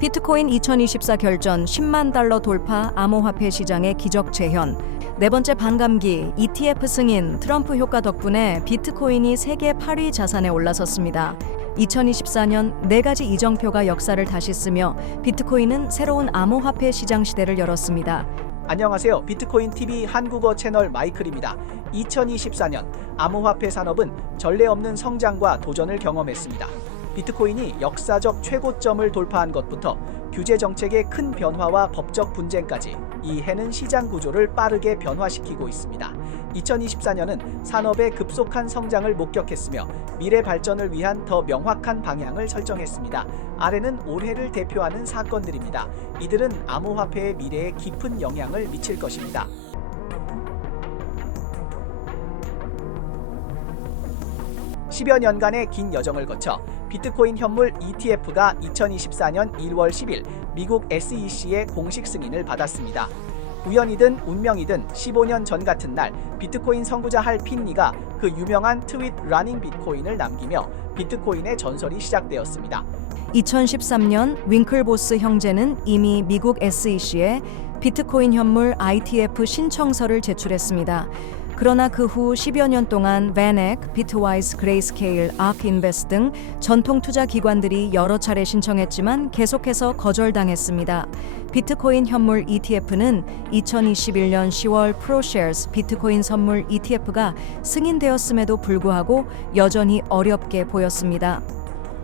비트코인 2024 결전 10만 달러 돌파 암호화폐 시장의 기적 재현. 네 번째 반감기 ETF 승인 트럼프 효과 덕분에 비트코인이 세계 8위 자산에 올라섰습니다. 2024년 네 가지 이정표가 역사를 다시 쓰며 비트코인은 새로운 암호화폐 시장 시대를 열었습니다. 안녕하세요. 비트코인 TV 한국어 채널 마이클입니다. 2024년 암호화폐 산업은 전례 없는 성장과 도전을 경험했습니다. 비트코인이 역사적 최고점을 돌파한 것부터 규제 정책의 큰 변화와 법적 분쟁까지 이 해는 시장 구조를 빠르게 변화시키고 있습니다. 2024년은 산업의 급속한 성장을 목격했으며 미래 발전을 위한 더 명확한 방향을 설정했습니다. 아래는 올해를 대표하는 사건들입니다. 이들은 암호화폐의 미래에 깊은 영향을 미칠 것입니다. (10여) 년간의 긴 여정을 거쳐 비트코인 현물 ETF가 2024년 1월 10일 미국 SEC의 공식 승인을 받았습니다. 우연이든 운명이든 15년 전 같은 날 비트코인 선구자 할 핀니가 그 유명한 트윗 러닝 비트코인을 남기며 비트코인의 전설이 시작되었습니다. 2013년 윙클보스 형제는 이미 미국 SEC에 비트코인 현물 ITF 신청서를 제출했습니다. 그러나 그 후 10여 년 동안 VanEck, 비트와이즈, 그레이스케일, 아크인베스트 등 전통 투자 기관들이 여러 차례 신청했지만 계속해서 거절당했습니다. 비트코인 현물 ETF는 2021년 10월 프로셰어스 비트코인 선물 ETF가 승인되었음에도 불구하고 여전히 어렵게 보였습니다.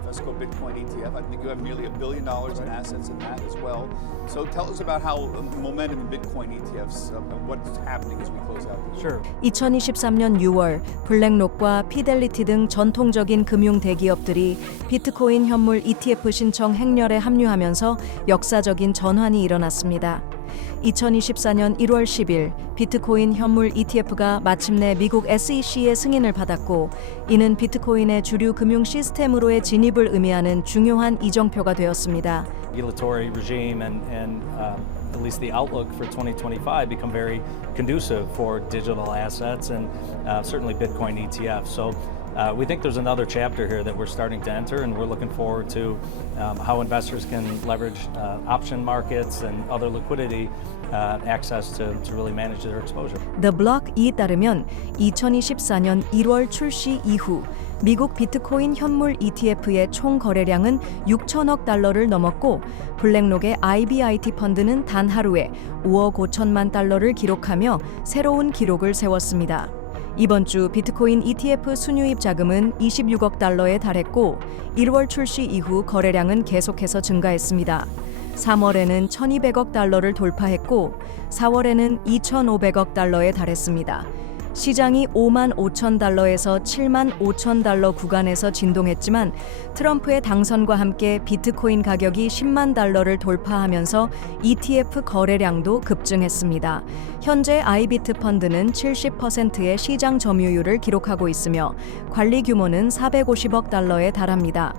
Invesco Bitcoin ETF. I think you have nearly $1 billion in assets in that as well. So tell us about how momentum in Bitcoin ETFs, what's happening as we close out the year. Sure. 2013년 6월 블랙록과 피델리티 등 전통적인 금융 대기업들이 비트코인 현물 ETF 신청 행렬에 합류하면서 역사적인 전환이 일어났습니다. 2024년 1월 10일 비트코인 현물 ETF가 마침내 미국 SEC의 승인을 받았고 이는 비트코인의 주류 금융 시스템으로의 진입을 의미하는 중요한 이정표가 되었습니다. Regulatory regime and at least the outlook for 2025 become very conducive for digital assets and certainly Bitcoin ETF. So we think there's another chapter here that we're starting to enter, and we're looking forward to how investors can leverage option markets and other liquidity access to really manage their exposure. The Block에 따르면 2024년 1월 출시 이후 미국 비트코인 현물 ETF의 총 거래량은 6천억 달러를 넘었고 블랙록의 IBIT 펀드는 단 하루에 5억 5천만 달러를 기록하며 새로운 기록을 세웠습니다. 이번 주 비트코인 ETF 순유입 자금은 26억 달러에 달했고 1월 출시 이후 거래량은 계속해서 증가했습니다. 3월에는 1,200억 달러를 돌파했고 4월에는 2,500억 달러에 달했습니다. 시장이 5만 5천 달러에서 7만 5천 달러 구간에서 진동했지만 트럼프의 당선과 함께 비트코인 가격이 10만 달러를 돌파하면서 ETF 거래량도 급증했습니다. 현재 아이비트 펀드는 70%의 시장 점유율을 기록하고 있으며 관리 규모는 450억 달러에 달합니다.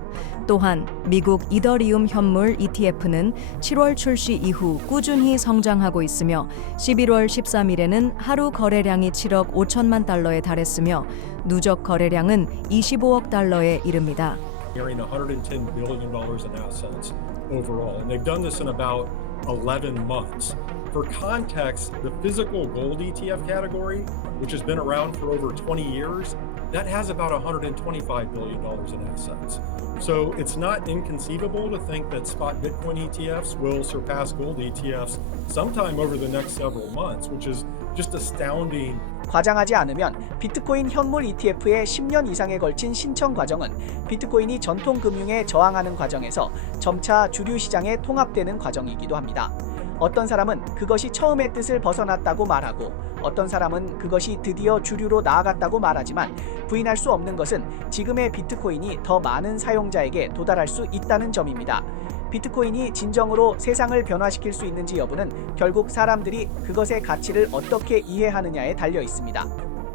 또한 미국 이더리움 현물 ETF는 7월 출시 이후 꾸준히 성장하고 있으며 11월 13일에는 하루 거래량이 7억 5천만 달러에 달했으며 누적 거래량은 25억 달러에 이릅니다. Nearing $110 billion in assets overall, and they've done this in about 11 months. For context, the physical gold ETF category, which has been around for over 20 years, that has about $125 billion in assets. So it's not inconceivable to think that spot Bitcoin ETFs will surpass gold ETFs sometime over the next several months, which is just astounding. 과장하지 않으면 비트코인 현물 ETF의 10년 이상에 걸친 신청 과정은 비트코인이 전통 금융에 저항하는 과정에서 점차 주류 시장에 통합되는 과정이기도 합니다. 어떤 사람은 그것이 처음의 뜻을 벗어났다고 말하고 어떤 사람은 그것이 드디어 주류로 나아갔다고 말하지만 부인할 수 없는 것은 지금의 비트코인이 더 많은 사용자에게 도달할 수 있다는 점입니다. 비트코인이 진정으로 세상을 변화시킬 수 있는지 여부는 결국 사람들이 그것의 가치를 어떻게 이해하느냐에 달려 있습니다.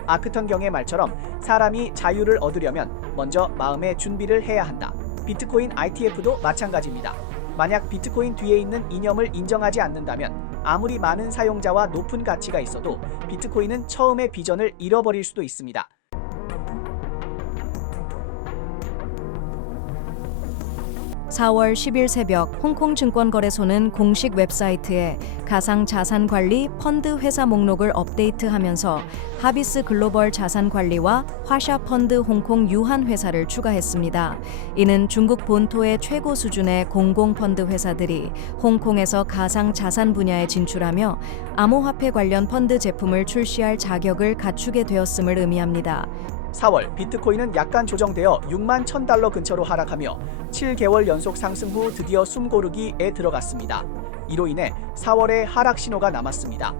아크턴경의 말처럼 사람이 자유를 얻으려면 먼저 마음의 준비를 해야 한다. 비트코인 ITF도 마찬가지입니다. 만약 비트코인 뒤에 있는 이념을 인정하지 않는다면 아무리 많은 사용자와 높은 가치가 있어도 비트코인은 처음의 비전을 잃어버릴 수도 있습니다. 4월 10일 새벽 홍콩 증권거래소는 공식 웹사이트에 가상 자산 관리 펀드 회사 목록을 업데이트하면서 하비스 글로벌 자산 관리와 화샤 펀드 홍콩 유한 회사를 추가했습니다. 이는 중국 본토의 최고 수준의 공공 펀드 회사들이 홍콩에서 가상 자산 분야에 진출하며 암호화폐 관련 펀드 제품을 출시할 자격을 갖추게 되었음을 의미합니다. 4월 비트코인은 약간 조정되어 6만 1000달러 근처로 하락하며 7개월 연속 상승 후 드디어 숨고르기에 들어갔습니다. 이로 인해 4월에 하락 신호가 남았습니다.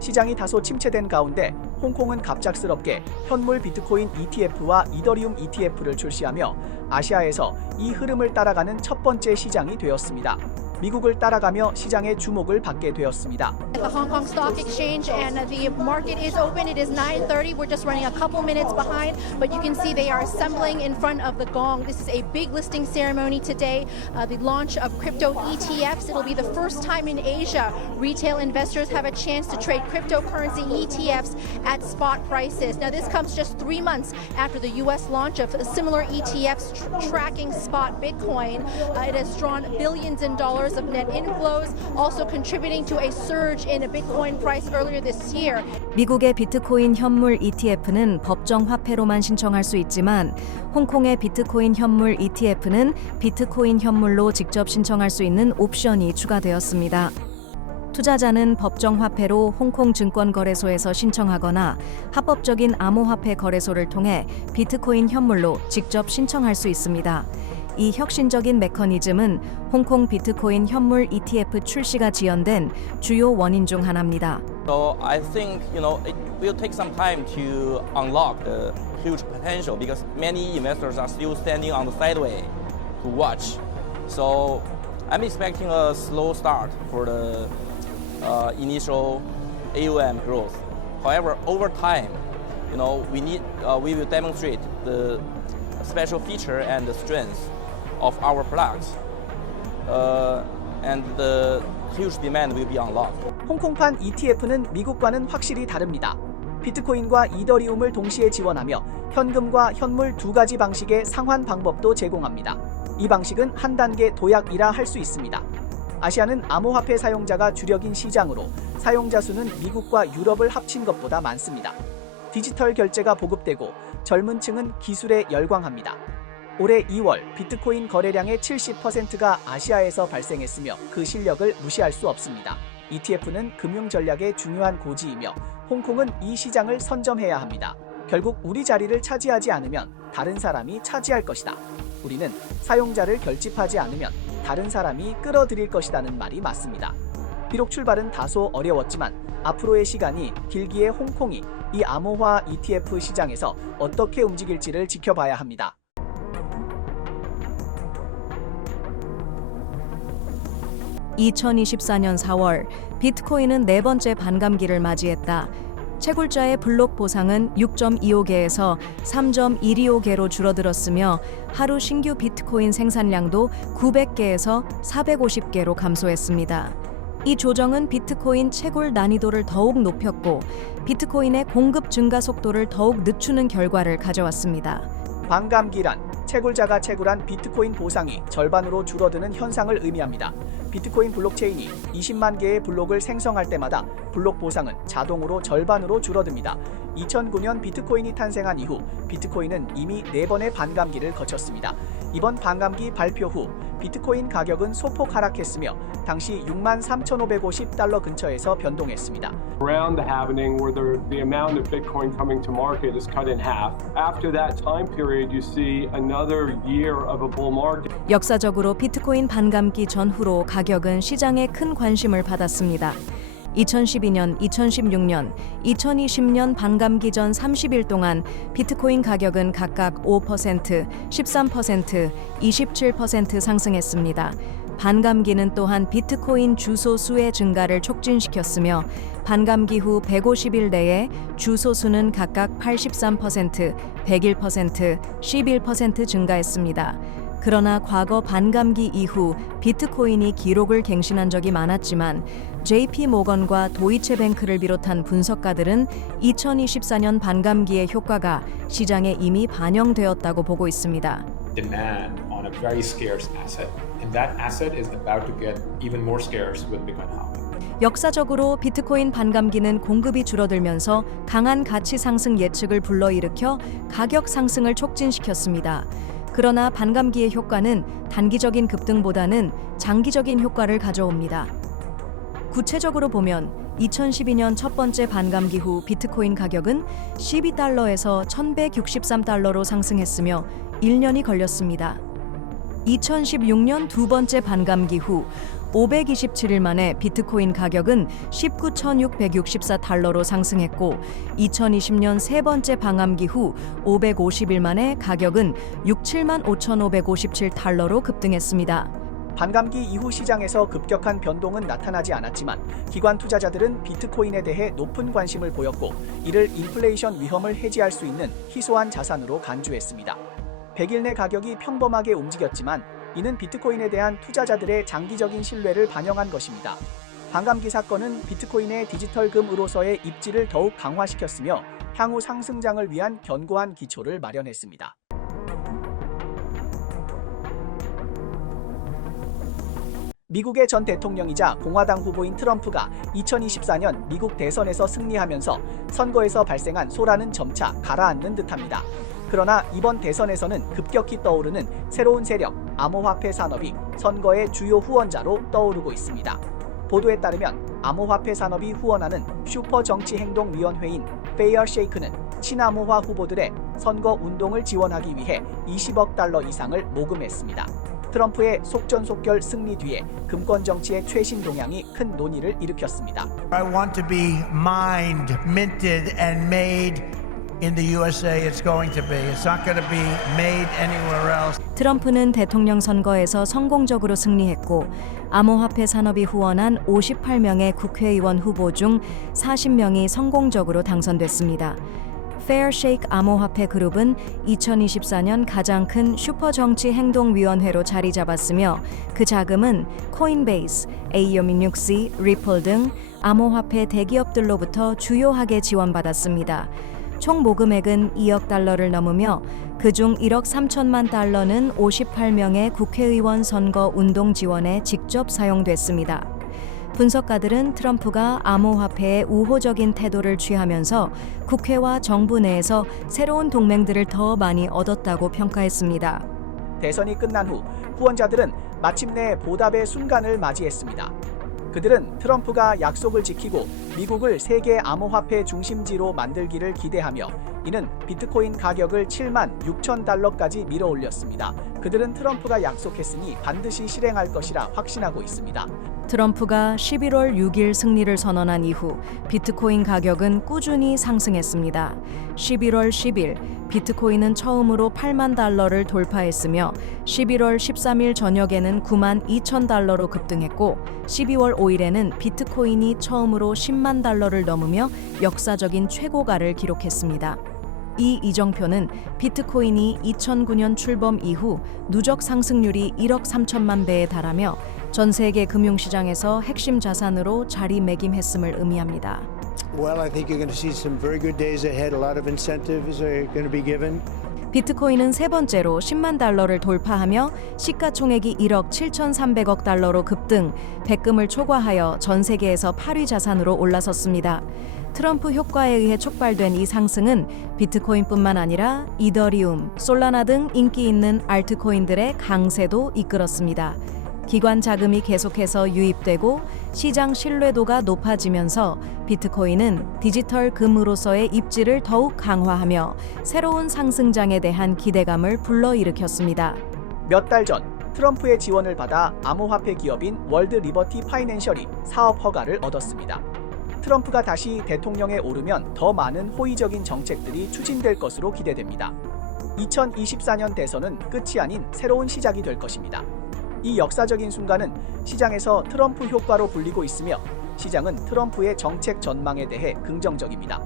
시장이 다소 침체된 가운데 홍콩은 갑작스럽게 현물 비트코인 ETF와 이더리움 ETF를 출시하며 아시아에서 이 흐름을 따라가는 첫 번째 시장이 되었습니다. 미국을 따라가며 시장의 주목을 받게 되었습니다. The Hong Kong Stock Exchange and the market is open. It is 9:30. We're just running a couple minutes behind, but you can see they are assembling in front of the gong. This is a big listing ceremony today. The launch of crypto ETFs. It'll be the first time in Asia retail investors have a chance to trade cryptocurrency ETFs at spot prices. Now this comes just 3 months after the US launch of similar ETFs tracking spot Bitcoin. It has drawn billions in dollars of net inflows, also contributing to a surge in a Bitcoin price earlier this year. 미국의 비트코인 현물 ETF는 법정 화폐로만 신청할 수 있지만 홍콩의 비트코인 현물 ETF는 비트코인 현물로 직접 신청할 수 있는 옵션이 추가되었습니다. 투자자는 법정 화폐로 홍콩 증권거래소에서 신청하거나 합법적인 암호화폐 거래소를 통해 비트코인 현물로 직접 신청할 수 있습니다. 이 혁신적인 메커니즘은 홍콩 비트코인 현물 ETF 출시가 지연된 주요 원인 중 하나입니다. So I think it will take some time to unlock the huge potential because many investors are still standing on the sideway to watch. So I'm expecting a slow start for the initial AUM growth. However, over time, we will demonstrate the special feature and the strength of our products, and the huge demand will be unlocked. 홍콩판 ETF는 미국과는 확실히 다릅니다. 비트코인과 이더리움을 동시에 지원하며 현금과 현물 두 가지 방식의 상환 방법도 제공합니다. 이 방식은 한 단계 도약이라 할 수 있습니다. 아시아는 암호화폐 사용자가 주력인 시장으로 사용자 수는 미국과 유럽을 합친 것보다 많습니다. 디지털 결제가 보급되고 젊은 층은 기술에 열광합니다. 올해 2월 비트코인 거래량의 70%가 아시아에서 발생했으며 그 실력을 무시할 수 없습니다. ETF는 금융 전략의 중요한 고지이며 홍콩은 이 시장을 선점해야 합니다. 결국 우리 자리를 차지하지 않으면 다른 사람이 차지할 것이다. 우리는 사용자를 결집하지 않으면 다른 사람이 끌어들일 것이라는 말이 맞습니다. 비록 출발은 다소 어려웠지만 앞으로의 시간이 길기에 홍콩이 이 암호화 ETF 시장에서 어떻게 움직일지를 지켜봐야 합니다. (2024년 4월) 비트코인은 네 번째 반감기를 맞이했다. 채굴자의 블록 보상은 6.25개에서 3.125개로 줄어들었으며 하루 신규 비트코인 생산량도 900개에서 450개로 감소했습니다. 이 조정은 비트코인 채굴 난이도를 더욱 높였고 비트코인의 공급 증가 속도를 더욱 늦추는 결과를 가져왔습니다. 반감기란 채굴자가 채굴한 비트코인 보상이 절반으로 줄어드는 현상을 의미합니다. 비트코인 블록체인이 20만 개의 블록을 생성할 때마다 블록 보상은 자동으로 절반으로 줄어듭니다. 2009년 비트코인이 탄생한 이후 비트코인은 이미 4번의 반감기를 거쳤습니다. 이번 반감기 발표 후 비트코인 가격은 소폭 하락했으며 당시 63,550달러 근처에서 변동했습니다. Around the halvening where the amount of Bitcoin coming to market is cut in half. After that time period, you see another year of a bull market. 역사적으로 비트코인 반감기 전후로 가격은 시장에 큰 관심을 받았습니다. 2012년, 2016년, 2020년 반감기 전 30일 동안 비트코인 가격은 각각 5%, 13%, 27% 상승했습니다. 반감기는 또한 비트코인 주소 수의 증가를 촉진시켰으며 반감기 후 150일 내에 주소 수는 각각 83%, 101%, 11% 증가했습니다. 그러나 과거 반감기 이후 비트코인이 기록을 갱신한 적이 많았지만 JP 모건과 도이체뱅크를 비롯한 분석가들은 2024년 반감기의 효과가 시장에 이미 반영되었다고 보고 있습니다. Demand on a very scarce asset, and that asset is about to get even more scarce with Bitcoin halving. 역사적으로 비트코인 반감기는 공급이 줄어들면서 강한 가치 상승 예측을 불러일으켜 가격 상승을 촉진시켰습니다. 그러나 반감기의 효과는 단기적인 급등보다는 장기적인 효과를 가져옵니다. 구체적으로 보면 2012년 첫 번째 반감기 후 비트코인 가격은 12달러에서 1163달러로 상승했으며 1년이 걸렸습니다. 2016년 두 번째 반감기 후 527일 만에 비트코인 가격은 19,664달러로 상승했고 2020년 세 번째 반감기 후 550일 만에 가격은 65,557달러로 급등했습니다. 반감기 이후 시장에서 급격한 변동은 나타나지 않았지만 기관 투자자들은 비트코인에 대해 높은 관심을 보였고 이를 인플레이션 위험을 해지할 수 있는 희소한 자산으로 간주했습니다. 100일 내 가격이 평범하게 움직였지만 이는 비트코인에 대한 투자자들의 장기적인 신뢰를 반영한 것입니다. 반감기 사건은 비트코인의 디지털 금으로서의 입지를 더욱 강화시켰으며 향후 상승장을 위한 견고한 기초를 마련했습니다. 미국의 전 대통령이자 공화당 후보인 트럼프가 2024년 미국 대선에서 승리하면서 선거에서 발생한 소란은 점차 가라앉는 듯합니다. 그러나 이번 대선에서는 급격히 떠오르는 새로운 세력, 암호화폐 산업이 선거의 주요 후원자로 떠오르고 있습니다. 보도에 따르면 암호화폐 산업이 후원하는 슈퍼정치행동위원회인 페어쉐이크는 친암호화 후보들의 선거 운동을 지원하기 위해 20억 달러 이상을 모금했습니다. 트럼프의 속전속결 승리 뒤에 금권 정치의 최신 동향이 큰 논의를 일으켰습니다. I want to be mined, minted, and made in the USA. It's going to be. It's not going to be made anywhere else. 트럼프는 대통령 선거에서 성공적으로 승리했고 암호화폐 산업이 후원한 58명의 국회의원 후보 중 40명이 성공적으로 당선됐습니다. 페어쉐이크 암호화폐 그룹은 2024년 가장 큰 슈퍼정치 행동위원회로 자리 잡았으며 그 자금은 코인베이스, AUM6C, 리플 등 암호화폐 대기업들로부터 주요하게 지원받았습니다. 총 모금액은 2억 달러를 넘으며 그중 1억 3천만 달러는 58명의 국회의원 선거 운동 지원에 직접 사용됐습니다. 분석가들은 트럼프가 암호화폐에 우호적인 태도를 취하면서 국회와 정부 내에서 새로운 동맹들을 더 많이 얻었다고 평가했습니다. 대선이 끝난 후 후원자들은 마침내 보답의 순간을 맞이했습니다. 그들은 트럼프가 약속을 지키고 미국을 세계 암호화폐 중심지로 만들기를 기대하며 이는 비트코인 가격을 7만 6천 달러까지 밀어올렸습니다. 그들은 트럼프가 약속했으니 반드시 실행할 것이라 확신하고 있습니다. 트럼프가 11월 6일 승리를 선언한 이후 비트코인 가격은 꾸준히 상승했습니다. 11월 10일 비트코인은 처음으로 8만 달러를 돌파했으며 11월 13일 저녁에는 9만 2천 달러로 급등했고 12월 5일에는 비트코인이 처음으로 10만 달러를 넘으며 역사적인 최고가를 기록했습니다. 이 이정표는 비트코인이 2009년 출범 이후 누적 상승률이 1억 3천만 배에 달하며 전 세계 금융시장에서 핵심 자산으로 자리매김했음을 의미합니다. Well, I think you're going to see some very good days ahead. A lot of incentives are going to be given. 비트코인은 세 번째로 10만 달러를 돌파하며 시가총액이 1억 7,300억 달러로 급등, 백금을 초과하여 전 세계에서 8위 자산으로 올라섰습니다. 트럼프 효과에 의해 촉발된 이 상승은 비트코인뿐만 아니라 이더리움, 솔라나 등 인기 있는 알트코인들의 강세도 이끌었습니다. 기관 자금이 계속해서 유입되고 시장 신뢰도가 높아지면서 비트코인은 디지털 금으로서의 입지를 더욱 강화하며 새로운 상승장에 대한 기대감을 불러일으켰습니다. 몇 달 전 트럼프의 지원을 받아 암호화폐 기업인 월드 리버티 파이낸셜이 사업 허가를 얻었습니다. 트럼프가 다시 대통령에 오르면 더 많은 호의적인 정책들이 추진될 것으로 기대됩니다. 2024년 대선은 끝이 아닌 새로운 시작이 될 것입니다. 이 역사적인 순간은 시장에서 트럼프 효과로 불리고 있으며 시장은 트럼프의 정책 전망에 대해 긍정적입니다.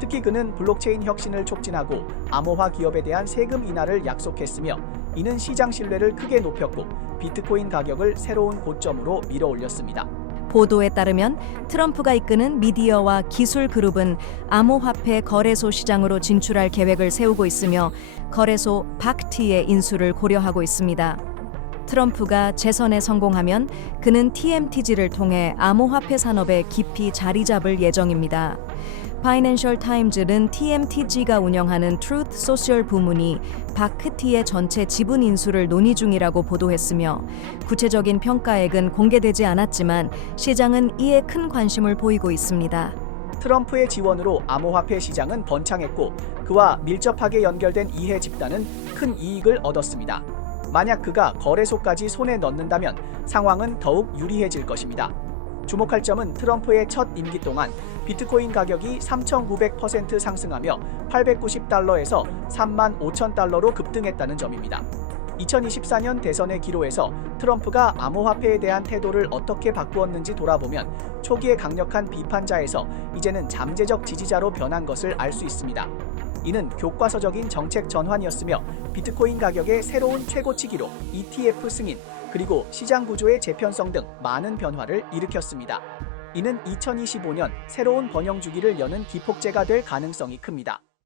특히 그는 블록체인 혁신을 촉진하고 암호화 기업에 대한 세금 인하를 약속했으며 이는 시장 신뢰를 크게 높였고 비트코인 가격을 새로운 고점으로 밀어올렸습니다. 보도에 따르면 트럼프가 이끄는 미디어와 기술 그룹은 암호화폐 거래소 시장으로 진출할 계획을 세우고 있으며 거래소 박티의 인수를 고려하고 있습니다. 트럼프가 재선에 성공하면 그는 TMTG를 통해 암호화폐 산업에 깊이 자리 잡을 예정입니다. 파이낸셜 타임즈는 TMTG가 운영하는 트루th 소셜 부문이 바크티의 전체 지분 인수를 논의 중이라고 보도했으며 구체적인 평가액은 공개되지 않았지만 시장은 이에 큰 관심을 보이고 있습니다. 트럼프의 지원으로 암호화폐 시장은 번창했고 그와 밀접하게 연결된 이해 집단은 큰 이익을 얻었습니다. 만약 그가 거래소까지 손에 넣는다면 상황은 더욱 유리해질 것입니다. 주목할 점은 트럼프의 첫 임기 동안 비트코인 가격이 3,900% 상승하며 890달러에서 35,000달러로 급등했다는 점입니다. 2024년 대선의 기로에서 트럼프가 암호화폐에 대한 태도를 어떻게 바꾸었는지 돌아보면 초기의 강력한 비판자에서 이제는 잠재적 지지자로 변한 것을 알 수 있습니다. 이는 교과서적인 정책 전환이었으며 비트코인 가격의 새로운 최고치 기록, ETF 승인, 그리고 시장 구조의 재편성 등 많은 변화를 일으켰습니다. 이는 2025년 새로운 번영 주기를 여는 기폭제가 될 가능성이 큽니다.